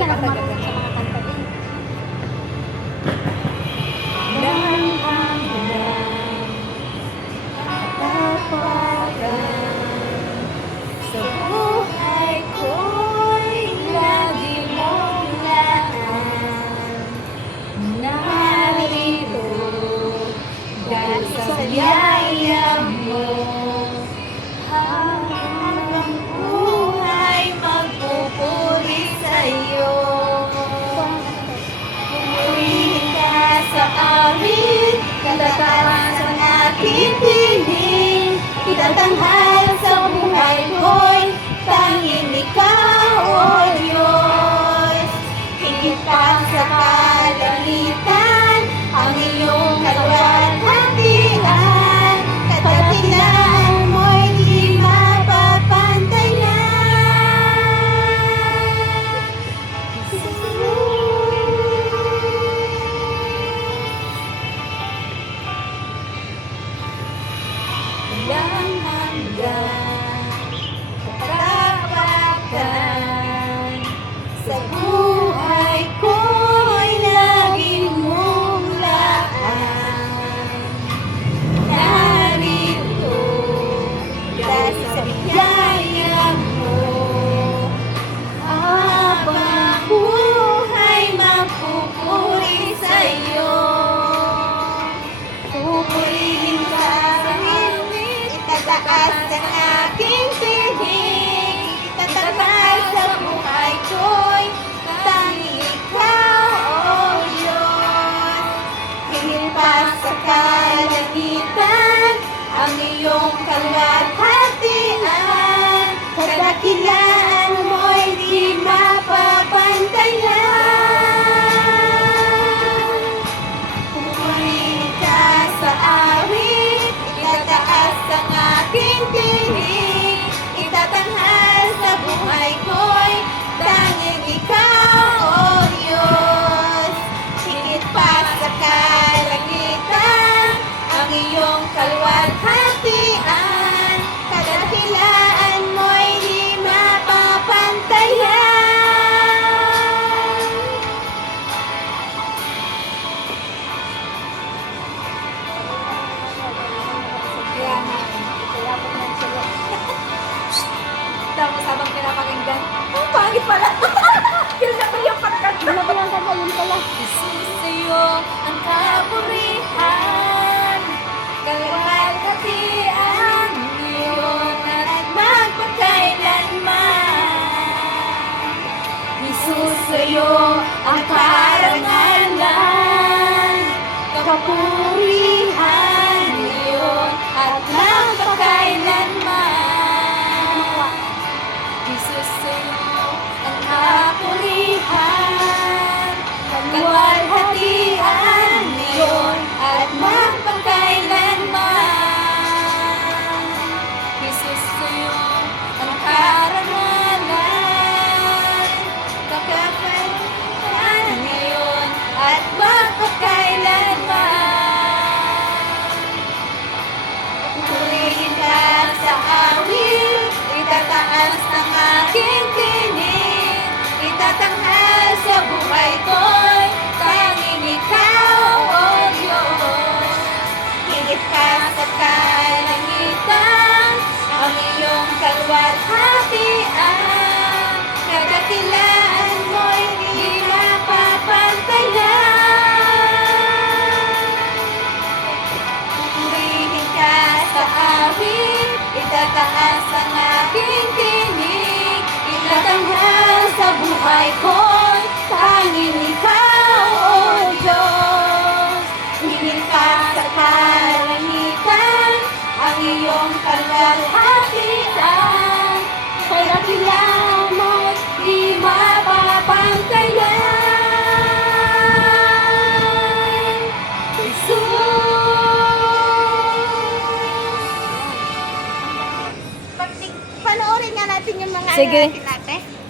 nga ako marunong sa mga kanta din. Ng hanggang katapakan sa buhay ko'y lagi mong laan. Narito dahil sa biyaya mo, habang buhay magpupuri sa'yo. Pumuri ka sa amin, katataas ang aking piling. Itatanghal sa buhay ko'y tanging ikaw, O Diyos. Higit pa sa kalangitan, ang iyong kalwalhatian. Kadakilaan mo'y di mapapantayan. Walang hanggan, katapakan sa buhay ko'y lagi mong laan. Narito dahil sa biyaya mo, habang buhay magpupuri sa'yo. Pupurihin ka sa himig, itataas ang aking piling. Itataas sa buhay ko'y tanging ikaw, O Diyos. Higit pa sa kalangitan, ang iyong kalwalhatian. Kadakilaan mo'y di mapapantayan. Pumuri ka sa awit, itataas ang aking tinig. Itatanghal sa buhay ko'y tanging ikaw, O Diyos. Higit pa sa kalangitan, ang iyong kalwalhatian. Kadakilaan mo'y di mapapantayan. Kaya nga, kaya ko naman sila. Tapos habang pinapakinggan, ang pangit pala. Yun na pala yung pagkanta. Yun na pala ang kanta, yun pala. Jesus sa'yo ang kapurihan, kalwalhatian ngayon at magpakailanman. Jesus sa'yo ang karangalan, kapurihan ngayon at magpakailanman. Jesus sa'yo ang kapurihan, kalwalhatian ngayon at magpakailanman. Jesus sa'yo ang karangalan, kapurihan ngayon at magpakailanman. Purihin ka sa awit, itataas ang aking tinig. Itatanghal sa buhay ko'y tanging ikaw, O Diyos. Higit ka sa kalangitan, ang iyong kalwalhatian. Kadakilaan mo'y di mapapantayan. Purihin ka sa awit, itataas ang aking tinig. Itatanghal sa buhay ko'y tanging ikaw, O Diyos. Higit pa sa kalangitan, ang iyong kalwalhatian. Kadakilaan mo'y di mapapantayan. Jesus! Panoorin nga natin yung mga Sige. natin